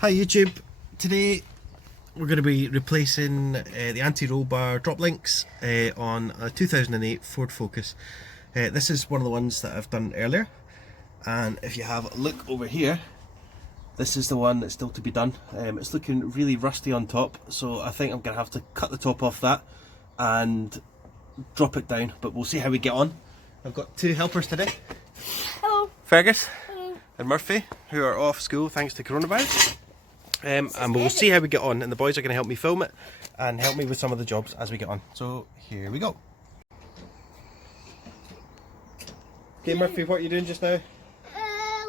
Hi YouTube, today we're going to be replacing the anti-roll bar drop links on a 2008 Ford Focus. This is one of the ones that I've done earlier, and if you have a look over here, this is the one that's still to be done. It's looking really rusty on top, so I think I'm going to have to cut the top off that and drop it down, but we'll see how we get on. I've got two helpers today. Hello. Fergus. Hello. And Murphy, who are off school thanks to coronavirus. And we'll see how we get on, and the boys are going to help me film it and help me with some of the jobs as we get on. So here we go. Okay Murphy, what are you doing just now?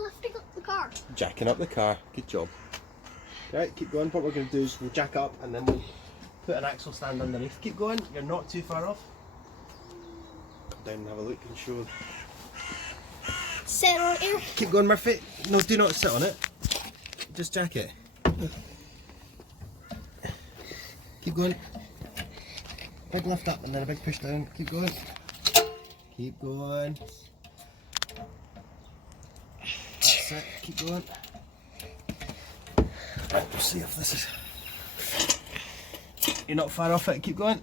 Lifting up the car. Jacking up the car, good job. Right, keep going. What we're going to do is we'll jack up and then we'll put an axle stand underneath. Keep going, you're not too far off. Come down and have a look and show. Sit on here. Keep going Murphy. No, do not sit on it. Just jack it. Keep going. Big lift up and then a big push down. Keep going. Keep going. That's it. Keep going. Right, we'll see if this is... You're not far off it. Keep going.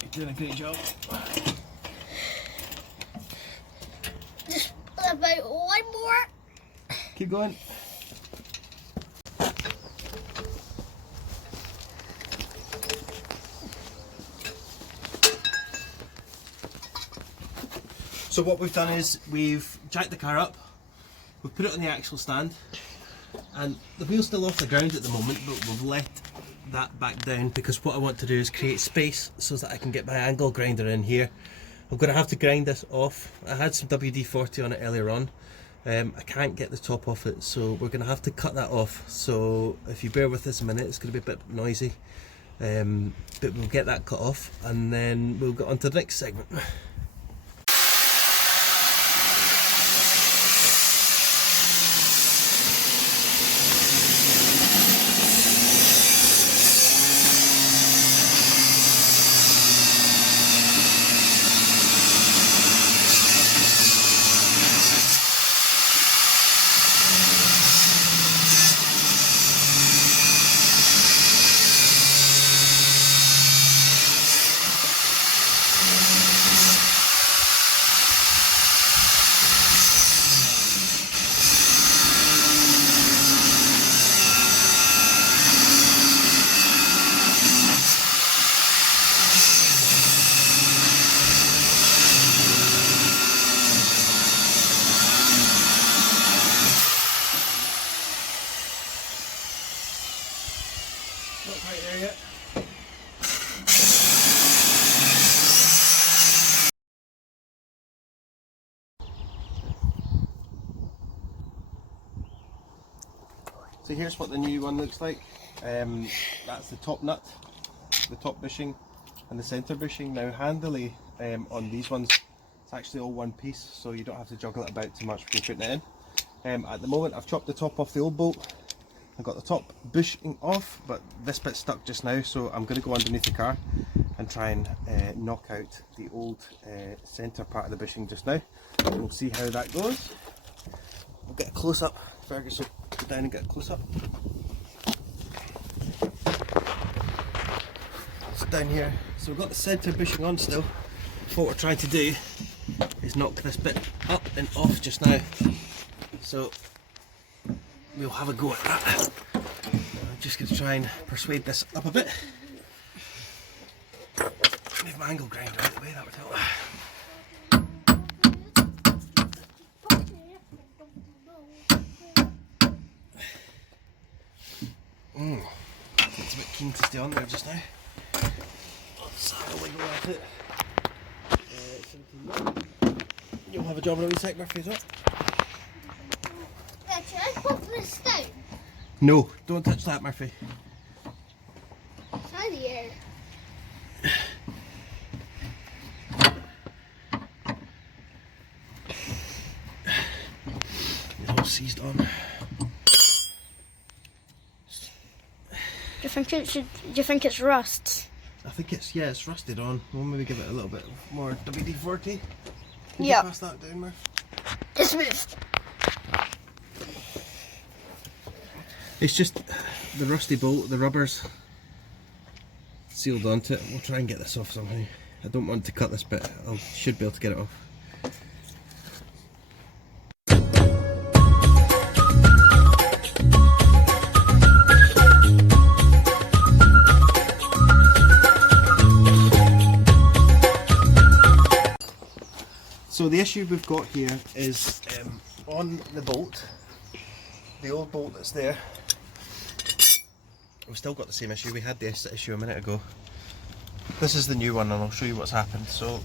You're doing a great job. Just about one more. Keep going. So what we've done is we've jacked the car up, we've put it on the axle stand, and the wheel's still off the ground at the moment, but we've let that back down because what I want to do is create space so that I can get my angle grinder in here. I'm going to have to grind this off. I had some WD-40 on it earlier on. I can't get the top off it, so we're going to have to cut that off. So if you bear with us a minute, it's going to be a bit noisy, but we'll get that cut off and then we'll get on to the next segment. Not quite there yet. So here's what the new one looks like. That's the top nut, the top bushing and the centre bushing. Now handily on these ones it's actually all one piece, so you don't have to juggle it about too much when you're putting it in. At the moment I've chopped the top off the old bolt. I've got the top bushing off, but this bit's stuck just now, so I'm going to go underneath the car and try and knock out the old centre part of the bushing just now. And we'll see how that goes. We'll get a close up. Fergus will go down and get a close up. It's down here. So we've got the centre bushing on still. What we're trying to do is knock this bit up and off just now. So we'll have a go at that. I'm just going to try and persuade this up a bit. Move my angle grinder out of the way, that would help. It's a bit keen to stay on there just now. Let's have a wiggle at it. 17. You'll have a job in a wee sec, Murphy, as well. Should I put this down? No, don't touch that, Murphy. Try the air. It's all seized on. Do you think it's rust? I think it's, yeah, it's rusted on. We'll maybe give it a little bit more WD-40. Can Yeah. you pass that down, Murph? It's moved. It's just the rusty bolt, the rubber's sealed onto it. We'll try and get this off somehow. I don't want to cut this bit, I should be able to get it off. So the issue we've got here is on the bolt, the old bolt that's there, we've still got the same issue. We had this issue a minute ago. This is the new one and I'll show you what's happened. So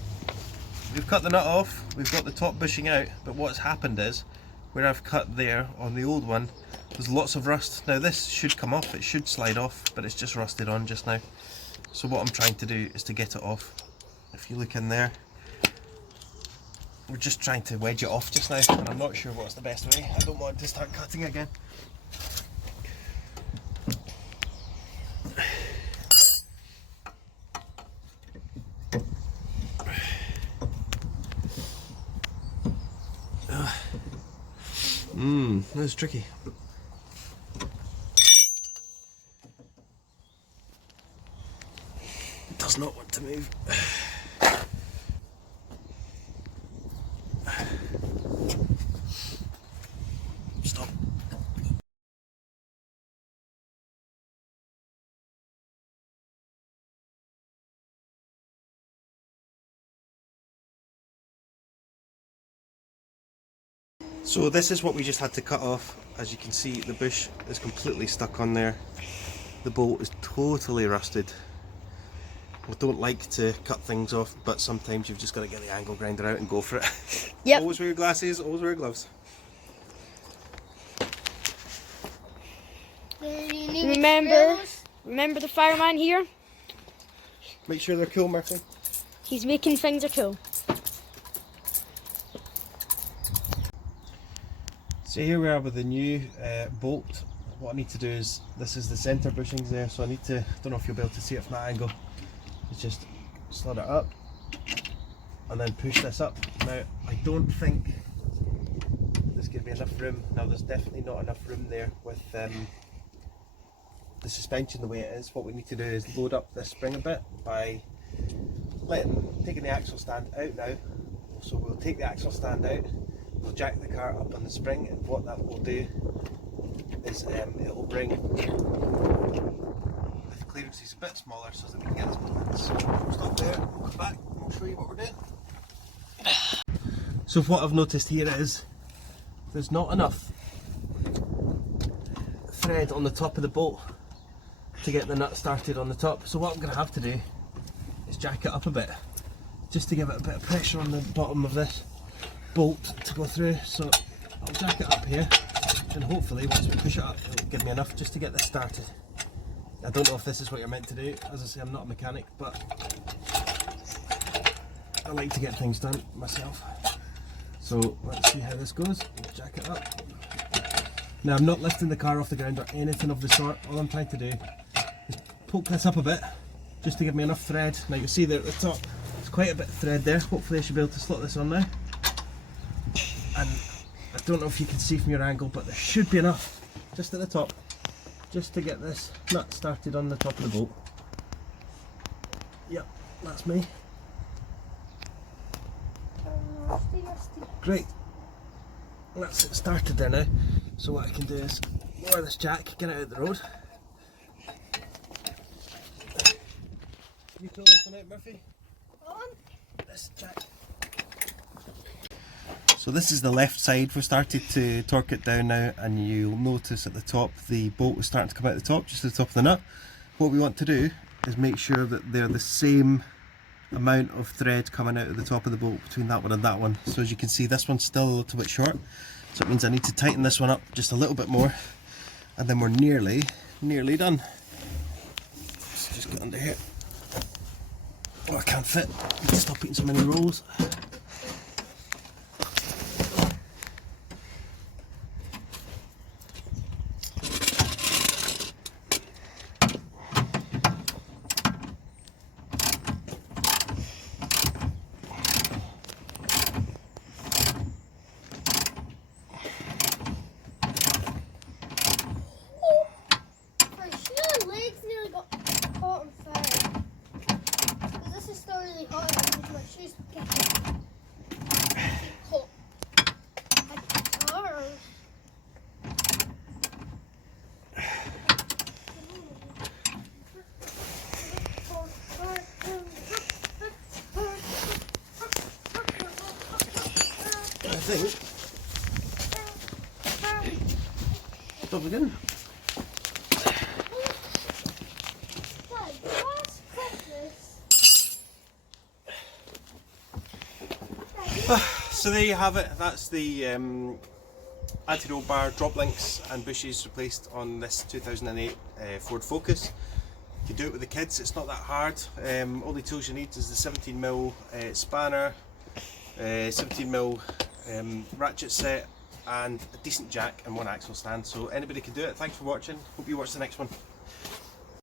we've cut the nut off, we've got the top bushing out, but what's happened is where I've cut there on the old one, there's lots of rust. Now this should come off, it should slide off, but it's just rusted on just now. So what I'm trying to do is to get it off. If you look in there, we're just trying to wedge it off just now, and I'm not sure what's the best way. I don't want to start cutting again. That's tricky. It does not want to move. Stop. So this is what we just had to cut off. As you can see, the bush is completely stuck on there. The bolt is totally rusted. I don't like to cut things off, but sometimes you've just got to get the angle grinder out and go for it. Yep. Always wear your glasses, always wear gloves. Remember the fireman here? Make sure they're cool, Murphy. He's making things are cool. So here we are with the new bolt. What I need to do is, this is the centre bushings there, so I need to, don't know if you'll be able to see it from that angle, is just slot it up and then push this up. Now I don't think there's going to be enough room. Now there's definitely not enough room there with the suspension the way it is. What we need to do is load up this spring a bit by taking the axle stand out now. So we'll take the axle stand out, we'll jack the car up on the spring, and what that will do is it will bring the clearances a bit smaller so that we can get this moving. So we'll stop there, we'll come back and we'll show you what we're doing. So what I've noticed here is there's not enough thread on the top of the bolt to get the nut started on the top. So what I'm going to have to do is jack it up a bit, just to give it a bit of pressure on the bottom of this bolt to go through. So I'll jack it up here, and hopefully once we push it up it'll give me enough just to get this started. I don't know if this is what you're meant to do. As I say, I'm not a mechanic, but I like to get things done myself. So let's see how this goes. Jack it up. Now I'm not lifting the car off the ground or anything of the sort. All I'm trying to do is poke this up a bit just to give me enough thread. Now you can see there at the top there's quite a bit of thread there. Hopefully I should be able to slot this on now. And I don't know if you can see from your angle, but there should be enough just at the top just to get this nut started on the top of the bolt. Yep, that's me. Great. That's it started there now. So what I can do is lower this jack, get it out of the road. You pull this one out, Murphy? This jack. So this is the left side. We've started to torque it down now, and you'll notice at the top the bolt is starting to come out the top, just at the top of the nut. What we want to do is make sure that they're the same amount of thread coming out of the top of the bolt between that one and that one. So as you can see, this one's still a little bit short, so it means I need to tighten this one up just a little bit more, and then we're nearly done. Let's just get under here. Oh, I can't fit. I need to stop eating so many rolls. think. Stop again. So there you have it. That's the anti-roll bar, drop links and bushes replaced on this 2008 Ford Focus. You can do it with the kids, it's not that hard. Only tools you need is the 17mm spanner, 17mm ratchet set and a decent jack and one axle stand. So anybody can do it. Thanks for watching. Hope you watch the next one.